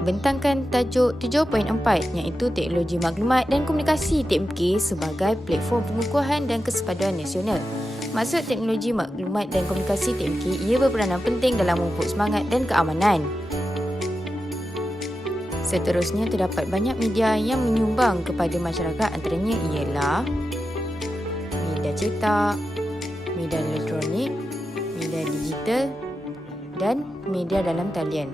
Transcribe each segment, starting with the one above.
nak bentangkan tajuk 7.4 iaitu Teknologi Maklumat dan Komunikasi TMK sebagai platform pengukuhan dan kesepaduan nasional. Maksud Teknologi Maklumat dan Komunikasi TMK, ia berperanan penting dalam memupuk semangat dan keamanan. Seterusnya, terdapat banyak media yang menyumbang kepada masyarakat, antaranya ialah media cetak, media elektronik, media digital dan media dalam talian.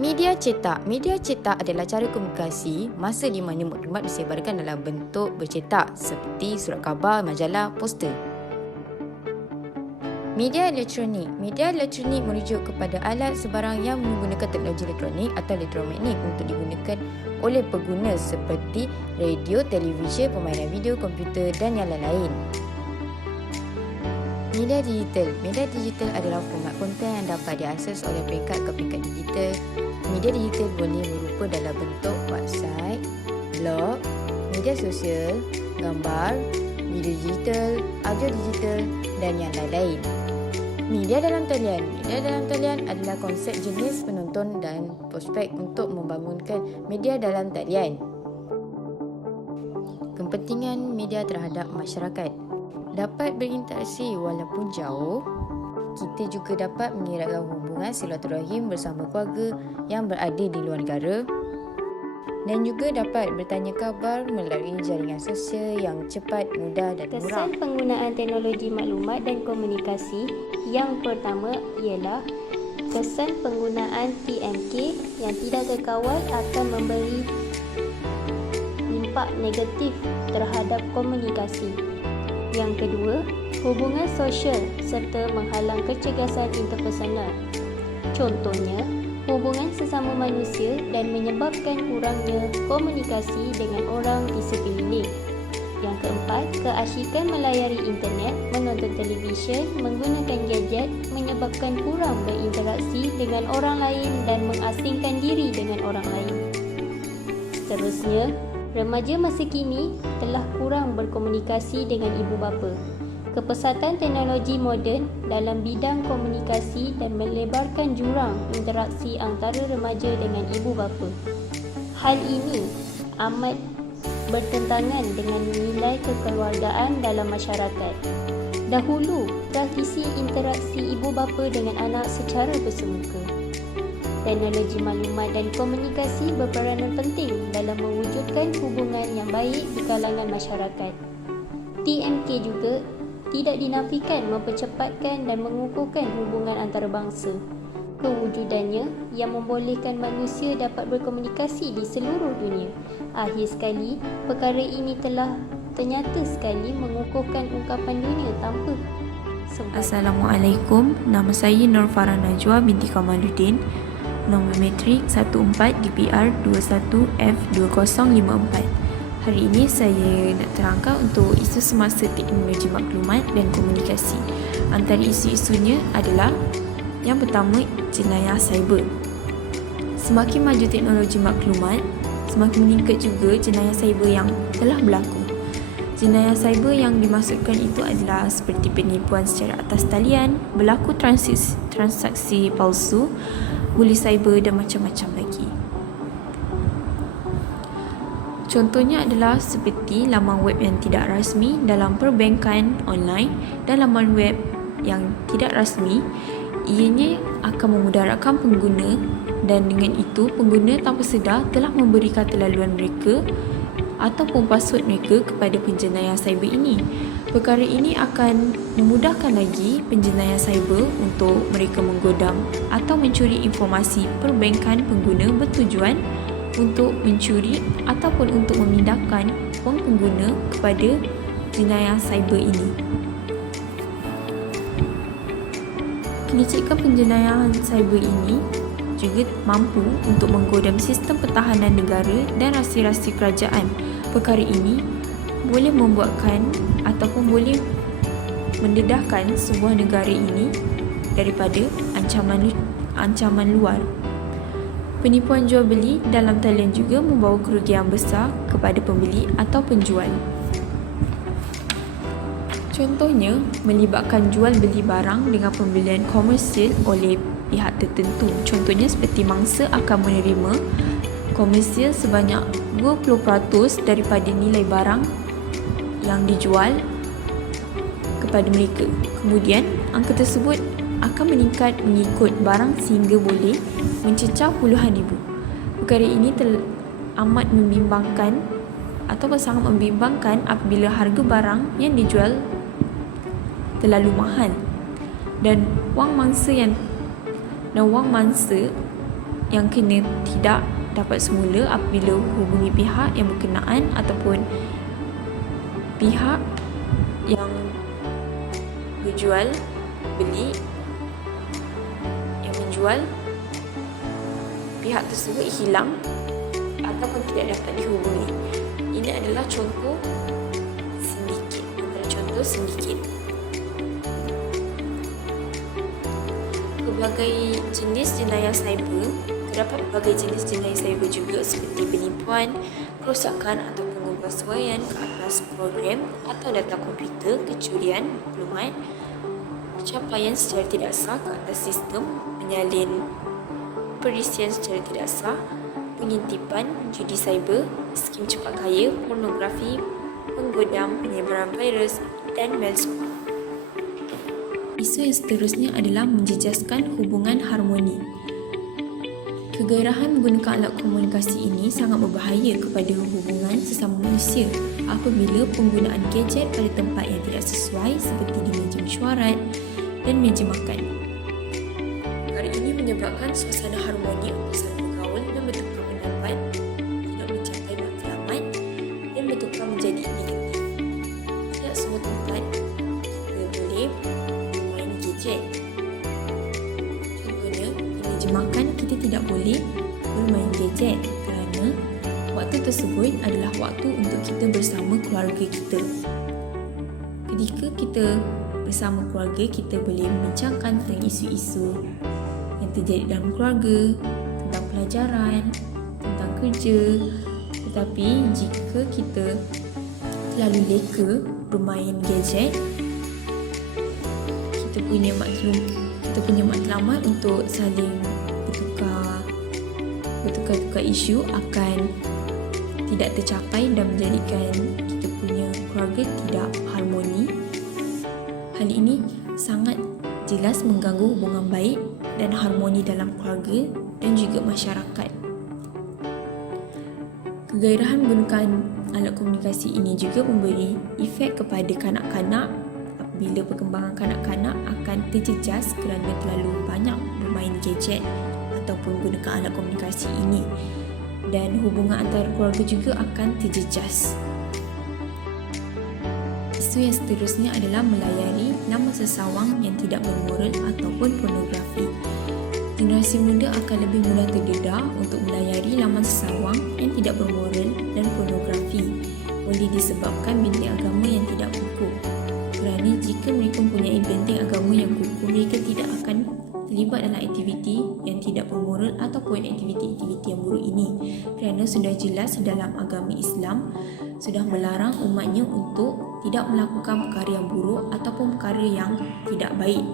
Media cetak. Media cetak adalah cara komunikasi masa di mana maklumat disebarkan dalam bentuk bercetak seperti surat khabar, majalah, poster. Media elektronik. Media elektronik merujuk kepada alat sebarang yang menggunakan teknologi elektronik atau elektromagnet untuk digunakan oleh pengguna seperti radio, televisyen, permainan video, komputer dan yang lain-lain. Media digital. Media digital adalah format konten yang dapat diakses oleh peringkat ke peringkat digital. Media digital boleh berupa dalam bentuk website, blog, media sosial, gambar, video digital, audio digital dan yang lain-lain. Media dalam talian. Media dalam talian adalah konsep jenis penonton dan prospek untuk membangunkan media dalam talian. Kepentingan media terhadap masyarakat. Dapat berinteraksi walaupun jauh. Kita juga dapat mengeratkan hubungan silaturahim bersama keluarga yang berada di luar negara. Dan juga dapat bertanya khabar melalui jaringan sosial yang cepat, mudah dan murah. Kesan penggunaan teknologi maklumat dan komunikasi yang pertama ialah kesan penggunaan TMK yang tidak terkawal akan memberi impak negatif terhadap komunikasi. Yang kedua, hubungan sosial serta menghalang kecergasan interpersonal. Contohnya, hubungan sesama manusia dan menyebabkan kurangnya komunikasi dengan orang di sekeliling. Yang keempat, keasyikan melayari internet, menonton televisyen, menggunakan gadget menyebabkan kurang berinteraksi dengan orang lain dan mengasingkan diri dengan orang lain. Seterusnya, remaja masa kini telah kurang berkomunikasi dengan ibu bapa. Kepesatan teknologi moden dalam bidang komunikasi dan melebarkan jurang interaksi antara remaja dengan ibu bapa. Hal ini amat bertentangan dengan nilai kekeluargaan dalam masyarakat. Dahulu, praktisi interaksi ibu bapa dengan anak secara bersemuka. Teknologi maklumat dan komunikasi berperanan penting dalam mewujudkan hubungan yang baik di kalangan masyarakat. TMK juga tidak dinafikan mempercepatkan dan mengukuhkan hubungan antarabangsa. Kewujudannya yang membolehkan manusia dapat berkomunikasi di seluruh dunia. Akhir sekali, perkara ini telah ternyata sekali mengukuhkan ungkapan dunia tanpa sempadan. Assalamualaikum, nama saya Nur Farah Najwa binti Kamaluddin. Nombor matrik 14 DPR 21F2054. Hari ini saya nak terangkan untuk isu semasa teknologi maklumat dan komunikasi. Antara isu-isunya adalah yang pertama, jenayah cyber. Semakin maju teknologi maklumat, semakin meningkat juga jenayah cyber yang telah berlaku. Jenayah cyber yang dimaksudkan itu adalah seperti penipuan secara atas talian, berlaku transaksi palsu, buli cyber dan macam-macam lagi. Contohnya adalah seperti laman web yang tidak rasmi dalam perbankan online dan laman web yang tidak rasmi. Ianya akan memudaratkan pengguna dan dengan itu pengguna tanpa sedar telah memberi kata laluan mereka ataupun password mereka kepada penjenayah cyber ini. Perkara ini akan memudahkan lagi penjenayah cyber untuk mereka menggodam atau mencuri informasi perbankan pengguna bertujuan untuk mencuri ataupun untuk memindahkan wang pengguna kepada jenayah cyber ini. Kelicikan penjenayahan cyber ini juga mampu untuk menggodam sistem pertahanan negara dan rahsia-rahsia kerajaan. Perkara ini boleh membuatkan ataupun boleh mendedahkan sebuah negara ini daripada ancaman luar. Penipuan jual beli dalam talian juga membawa kerugian besar kepada pembeli atau penjual. Contohnya, melibatkan jual beli barang dengan pembelian komersial oleh pihak tertentu. Contohnya seperti mangsa akan menerima komersial sebanyak 20% daripada nilai barang yang dijual kepada mereka. Kemudian, angka tersebut akan meningkat mengikut barang sehingga boleh mencecah puluhan ribu. Perkara ini amat membimbangkan atau sangat membimbangkan apabila harga barang yang dijual terlalu mahal dan wang mangsa yang kena tidak dapat semula apabila hubungi pihak yang berkenaan ataupun pihak yang menjual pihak tersebut hilang ataupun tidak dapat dihubungi. Ini adalah contoh sindiket. Pelbagai jenis jenayah cyber, terdapat pelbagai jenis jenayah cyber juga seperti penipuan, kerosakan atau penguasaan ke atas program atau data komputer, kecurian maklumat, pencapaian secara tidak sah ke atas sistem, penyalin perisian secara tidak sah, pengintipan, judi cyber, skim cepat kaya, pornografi, penggodam, penyebaran virus dan malware. Isu yang seterusnya adalah menjejaskan hubungan harmoni. Kegairahan menggunakan alat komunikasi ini sangat berbahaya kepada hubungan sesama manusia apabila penggunaan gadget pada tempat yang tidak sesuai seperti di meja mesyuarat dan meja makan. Perkara ini menyebabkan suasana harmoni untuk saling bergaul dan bertukar pendapat tidak mencapai matlamat dan bertukar menjadi negatif. Tidak semua tempat kita boleh main gadget. Contohnya, di meja makan kita tidak boleh bermain gadget kerana waktu tersebut adalah waktu untuk kita bersama keluarga kita. Ketika kita bersama keluarga, kita boleh membincangkan tentang isu-isu yang terjadi dalam keluarga, tentang pelajaran, tentang kerja. Tetapi jika kita terlalu leka bermain gadget, kita punya matlamat untuk saling bertukar isu akan tidak tercapai dan menjadikan kita punya keluarga tidak harmoni. Hal ini sangat jelas mengganggu hubungan baik dan harmoni dalam keluarga dan juga masyarakat. Kegairahan menggunakan alat komunikasi ini juga memberi efek kepada kanak-kanak apabila perkembangan kanak-kanak akan terjejas kerana terlalu banyak bermain gadget ataupun gunakan alat komunikasi ini, dan hubungan antara keluarga juga akan terjejas. Isu yang seterusnya adalah melayari laman sesawang yang tidak bermoral ataupun pornografi. Generasi muda akan lebih mudah terdedah untuk melayari laman sesawang yang tidak bermoral dan pornografi boleh disebabkan benteng agama yang tidak kukuh. Kerana jika mereka mempunyai benteng agama yang kukuh, mereka tidak akan terlibat dalam aktiviti yang tidak bermoral ataupun aktiviti-aktiviti yang buruk ini, kerana sudah jelas dalam agama Islam sudah melarang umatnya untuk tidak melakukan perkara yang buruk ataupun perkara yang tidak baik.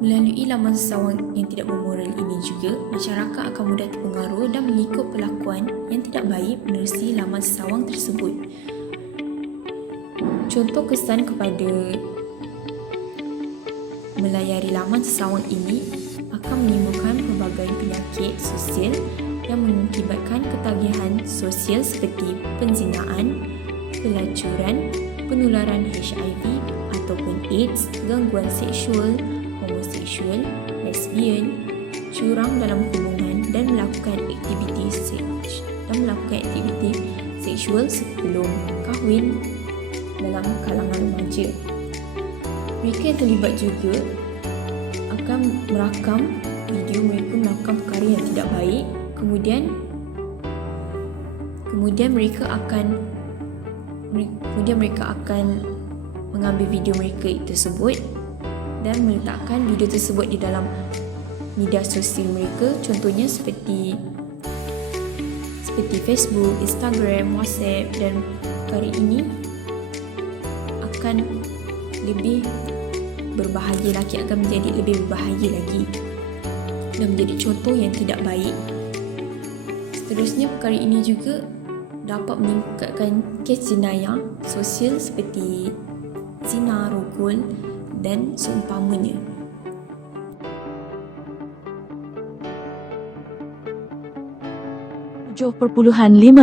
Melalui laman sesawang yang tidak bermoral ini juga, masyarakat akan mudah terpengaruh dan mengikut perlakuan yang tidak baik menerusi laman sesawang tersebut. Contoh kesan kepada melayari laman sesawang ini akan menimbulkan pelbagai penyakit sosial yang mengakibatkan ketagihan sosial seperti penzinaan, pelacuran, penularan HIV ataupun AIDS, gangguan seksual, homoseksual, lesbian, curang dalam hubungan dan melakukan aktiviti seksual sebelum kahwin dalam kalangan remaja. Mereka yang terlibat juga akan merakam video mereka melakukan perkara yang tidak baik. Kemudian mereka akan mengambil video mereka tersebut dan meletakkan video tersebut di dalam media sosial mereka. Contohnya seperti Facebook, Instagram, WhatsApp, dan perkara ini akan lebih berbahaya lagi akan menjadi lebih berbahaya lagi dan menjadi contoh yang tidak baik. Seterusnya, perkara ini juga dapat meningkatkan kes jenayah sosial seperti zina, rogol dan seumpamanya. 7.5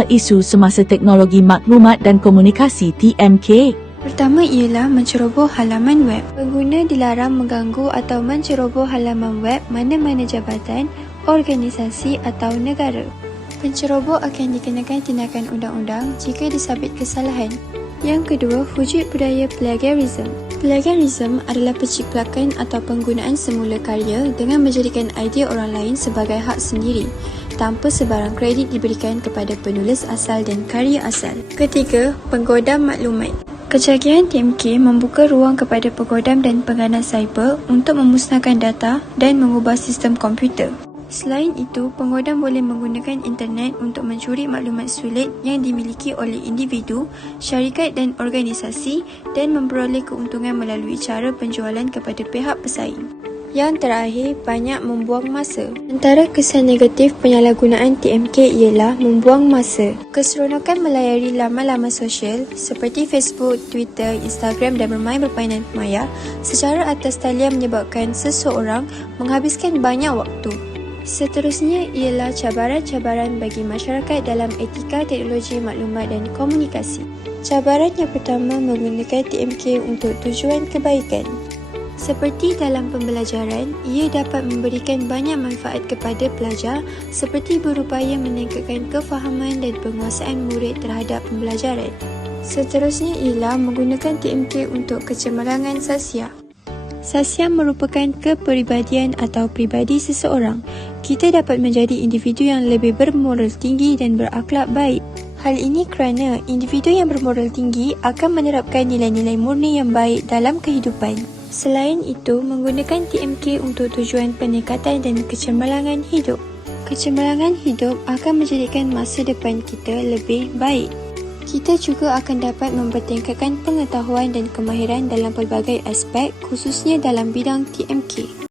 isu semasa teknologi maklumat dan komunikasi TMK. Pertama ialah menceroboh halaman web. Pengguna dilarang mengganggu atau menceroboh halaman web mana-mana jabatan, organisasi atau negara. Penceroboh akan dikenakan tindakan undang-undang jika disabit kesalahan. Yang kedua, wujud budaya plagiarism. Plagiarism adalah penciplakan atau penggunaan semula karya dengan menjadikan idea orang lain sebagai hak sendiri, tanpa sebarang kredit diberikan kepada penulis asal dan karya asal. Ketiga, penggodam maklumat. Kecanggihan TMK membuka ruang kepada penggodam dan pengganas cyber untuk memusnahkan data dan mengubah sistem komputer. Selain itu, penggodam boleh menggunakan internet untuk mencuri maklumat sulit yang dimiliki oleh individu, syarikat dan organisasi dan memperoleh keuntungan melalui cara penjualan kepada pihak pesaing. Yang terakhir, banyak membuang masa. Antara kesan negatif penyalahgunaan TMK ialah membuang masa. Keseronokan melayari laman-laman sosial seperti Facebook, Twitter, Instagram dan bermain permainan maya secara atas talian menyebabkan seseorang menghabiskan banyak waktu. Seterusnya ialah cabaran-cabaran bagi masyarakat dalam etika teknologi maklumat dan komunikasi. Cabaran yang pertama menggunakan TMK untuk tujuan kebaikan. Seperti dalam pembelajaran, ia dapat memberikan banyak manfaat kepada pelajar seperti berupaya meningkatkan kefahaman dan penguasaan murid terhadap pembelajaran. Seterusnya ialah menggunakan TMK untuk kecemerlangan sasiah. Sasiah merupakan kepribadian atau pribadi seseorang. Kita dapat menjadi individu yang lebih bermoral tinggi dan berakhlak baik. Hal ini kerana individu yang bermoral tinggi akan menerapkan nilai-nilai murni yang baik dalam kehidupan. Selain itu, menggunakan TMK untuk tujuan peningkatan dan kecemerlangan hidup. Kecemerlangan hidup akan menjadikan masa depan kita lebih baik. Kita juga akan dapat mempertingkatkan pengetahuan dan kemahiran dalam pelbagai aspek, khususnya dalam bidang TMK.